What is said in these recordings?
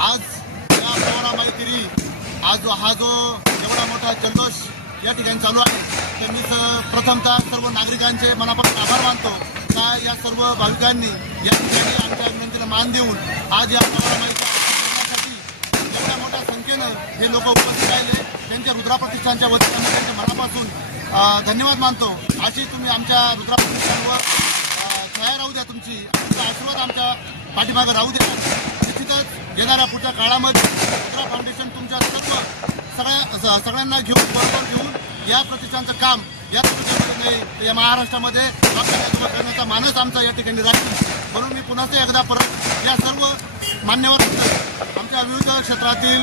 आज या प्रवरा मैत्री आज हा जो एवढा मोठा जल्लोष या ठिकाणी चालू आहे तर मी प्रथमतः सर्व नागरिकांचे मनापासून आभार मानतो का या सर्व भाविकांनी या ठिकाणी आमच्या विनंतीला मान देऊन आज या प्रवरा मैत्री एवढ्या मोठ्या संख्येनं हे लोक उपस्थित राहिले. त्यांच्या रुद्रा प्रतिष्ठानच्या वतीनं त्यांच्या मनापासून धन्यवाद मानतो. अशी तुम्ही आमच्या रुद्रा प्रतिष्ठानवर छाया राहू द्या तुमची. तुमचा आशीर्वाद आमच्या पाठीमागं राहू द्या. निश्चितच येणाऱ्या पुढच्या काळामध्ये मित्रा फाउंडेशन तुमच्या सर्व सगळ्या सगळ्यांना घेऊन बरोबर घेऊन या प्रतिष्ठानचं काम या तालुक्यामध्ये नाही तर या महाराष्ट्रामध्ये करण्याचा मानस आमचा या ठिकाणी राहील म्हणून मी पुन्हा एकदा परत या सर्व मान्यवर आमच्या विविध क्षेत्रातील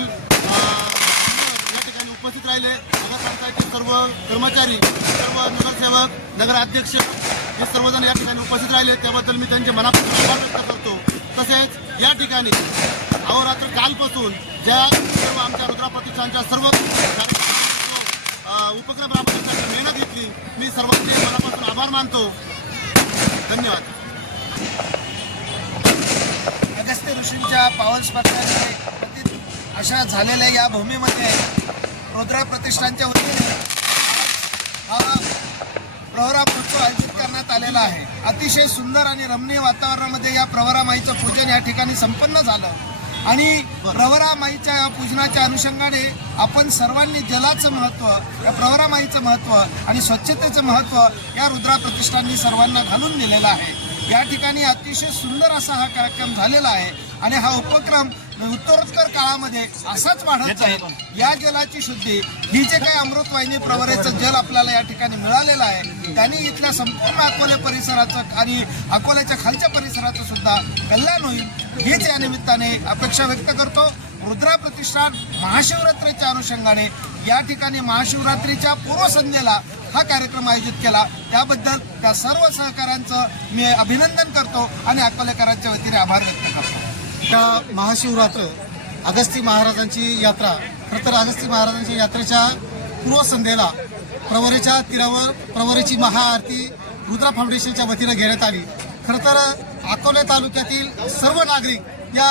या ठिकाणी उपस्थित राहिले. नगरपंचायतीचे सर्व कर्मचारी सर्व नगरसेवक नगराध्यक्ष हे सर्वजण या ठिकाणी उपस्थित राहिले. त्याबद्दल मी त्यांचे मनापासून आभार व्यक्त करतो. तसेच या ठिकाणी अहोरात्र कालपासून ज्या सर्व आमच्या रुद्रा प्रतिष्ठानच्या सर्व उपक्रम राबवण्यासाठी मेहनत घेतली मी सर्वांचे मनापासून आभार मानतो. धन्यवाद. अगस्त्य ऋषींच्या पावन स्पर्शाने अशा झालेल्या या भूमीमध्ये रुद्रा प्रतिष्ठानच्या वतीने हा प्रवरा महोत्सव आयोजित करण्यात आलेला आहे. अतिशय सुंदर आणि रमणीय वातावरणामध्ये या प्रवरा माईचं पूजन या ठिकाणी संपन्न झालं. आणि प्रवरा माईच्या या पूजनाच्या अनुषंगाने आपण सर्वांनी जलाचं महत्त्व या प्रवरा माईचं महत्त्व आणि स्वच्छतेचं महत्त्व या रुद्रा प्रतिष्ठाननी सर्वांना घालून दिलेलं आहे. या ठिकाणी अतिशय सुंदर असा हा कार्यक्रम झालेला आहे. आणि हा उपक्रम उत्तरोत्तर काळामध्ये असाच वाढत जाईल. या जलाची शुद्धी ही जे काही अमृतवाहिनी प्रवरेचं जल आपल्याला या ठिकाणी मिळालेलं आहे त्यांनी इथल्या संपूर्ण अकोले परिसराचं आणि अकोल्याच्या खालच्या परिसराचं सुद्धा कल्याण होईल. हीच या निमित्ताने अपेक्षा व्यक्त करतो. रुद्रा प्रतिष्ठान महाशिवरात्रीच्या अनुषंगाने या ठिकाणी महाशिवरात्रीच्या पूर्वसंध्येला हा कार्यक्रम आयोजित केला. त्याबद्दल त्या सर्व सहकाऱ्यांचं मी अभिनंदन करतो आणि अकोलेकरांच्या वतीने आभार व्यक्त का त्या महाशिवरात्र अगस्ती महाराजांची यात्रा खरं तर अगस्ती महाराजांच्या यात्रेच्या पूर्वसंध्येला प्रवरेच्या तीरावर प्रवरेची महाआरती रुद्रा फाउंडेशनच्या वतीनं घेण्यात आली. खरं तर अकोले तालुक्यातील सर्व नागरिक या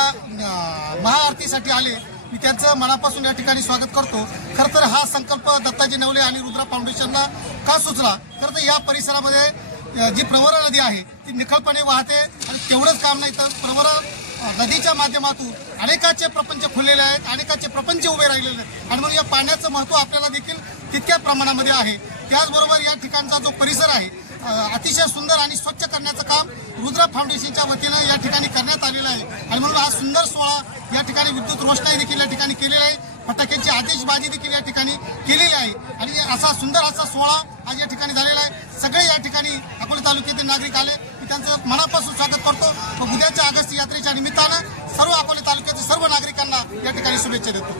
महाआरतीसाठी आले. मी त्यांचं मनापासून या ठिकाणी स्वागत करतो. खरं तर हा संकल्प दत्ताजी नवले आणि रुद्रा फाउंडेशनला का सुचला? खरं तर या परिसरामध्ये जी प्रवरा नदी आहे ती निखळपणे वाहते आणि तेवढंच काम नाही तर प्रवरा नदीच्या माध्यमातून अनेकाचे प्रपंच खुललेले आहेत अनेकाचे प्रपंच उभे राहिलेले आहेत. आणि म्हणून या पाण्याचं महत्त्व आपल्याला देखील तितक्याच प्रमाणामध्ये आहे. त्याचबरोबर या ठिकाणचा जो परिसर आहे अतिशय सुंदर आणि स्वच्छ करण्याचं काम रुद्रा फाउंडेशनच्या वतीनं या ठिकाणी करण्यात आलेलं आहे. आणि म्हणून हा सुंदर सोहळा या ठिकाणी विद्युत रोषणाई देखील या ठिकाणी केलेला आहे. फटाक्यांची आदेशबाजी देखील या ठिकाणी केलेली आहे. आणि असा सुंदर असा सोहळा आज या ठिकाणी झालेला आहे. सगळे या ठिकाणी अकोले तालुक्यातील नागरिक आले. मी त्यांचं मनापासून स्वागत करतो. व उद्याच्या ऑगस्ट यात्रेच्या निमित्तानं सर्व अकोले तालुक्यातील सर्व नागरिकांना या ठिकाणी शुभेच्छा देतो.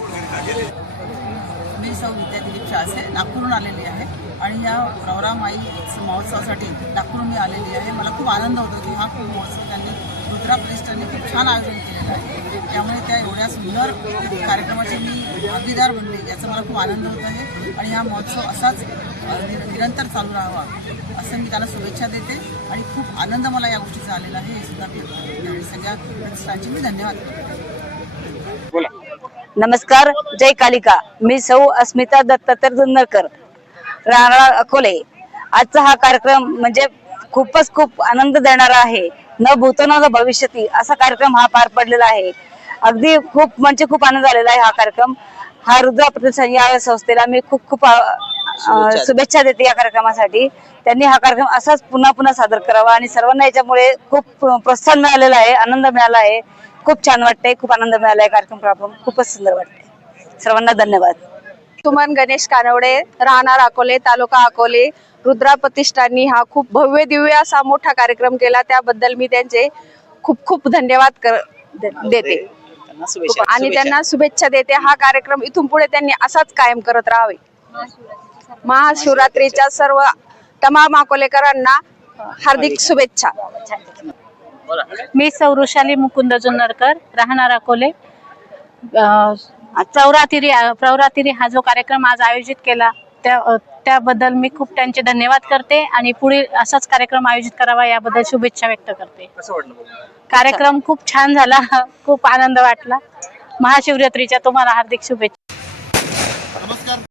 मी सौ विद्या दिलीप शासे नागपूरहून आलेली आहे. आणि या प्रवरा माई महोत्सवासाठी नागपूरहून मी आलेली आहे. मला खूप आनंद होतो की हा खूप महोत्सव त्यांनी रुद्रा प्रतिष्ठानने खूप छान आयोजन केलेलं आहे. सुंदर कार्यक्रमाचे मी भागीदार बनले याचा मला खूप आनंद होत आहे. आणि हा महोत्सव असाच निरंतर चालू राहावा असं मी त्यांना शुभेच्छा देते. आणि खूप आनंद मला या गोष्टीचा आलेला आहे हे सुद्धा मी यावेळी सगळ्या प्रतिष्ठानचे मी धन्यवाद करते. नमस्कार जय कालिका. मी सौ अस्मिता दत्तात्रय जुन्नरकर. राहणार अकोले. आजचा हा कार्यक्रम म्हणजे खूपच खूप आनंद देणारा आहे. न भूतो न भविष्यती असा कार्यक्रम हा पार पडलेला आहे. अगदी खूप म्हणजे खूप आनंद झालेला आहे हा कार्यक्रम. हा रुद्र प्रतिष्ठान या संस्थेला मी खूप खूप शुभेच्छा देते. या कार्यक्रमासाठी. त्यांनी हा कार्यक्रम असाच पुन्हा पुन्हा सादर करावा आणि सर्वांना याच्यामुळे खूप प्रोत्साहन मिळालेलं आहे आनंद मिळाला आहे. खूप छान वाटतंय खूप आनंद मिळाला आहे कार्यक्रम राबवून खूपच सुंदर वाटतंय. सर्वांना धन्यवाद. सुमन गणेश कानवडे राहणार अकोले तालुका अकोले. रुद्रा प्रतिष्ठाननी हा खूप भव्य दिव्य असा मोठा कार्यक्रम केला. त्याबद्दल मी त्यांचे खूप खूप धन्यवाद कर दे- देते आणि त्यांना शुभेच्छा देते. हा कार्यक्रम इथून पुढे त्यांनी असाच कायम करत राहावे. महाशिवरात्रीच्या सर्व तमाम अकोलेकरांना हार्दिक शुभेच्छा. मी सौरुषाली मुकुंद जुन्नरकर राहणार अकोले. चौरातिरी प्रवरातिरी हा जो कार्यक्रम आज आयोजित केला त्या त्याबद्दल मी खूप त्यांचे धन्यवाद करते आणि पुढील असाच कार्यक्रम आयोजित करावा याबद्दल शुभेच्छा व्यक्त करते. कार्यक्रम खूप छान झाला खूप आनंद वाटला. महाशिवरात्रीच्या तुम्हाला हार्दिक शुभेच्छा.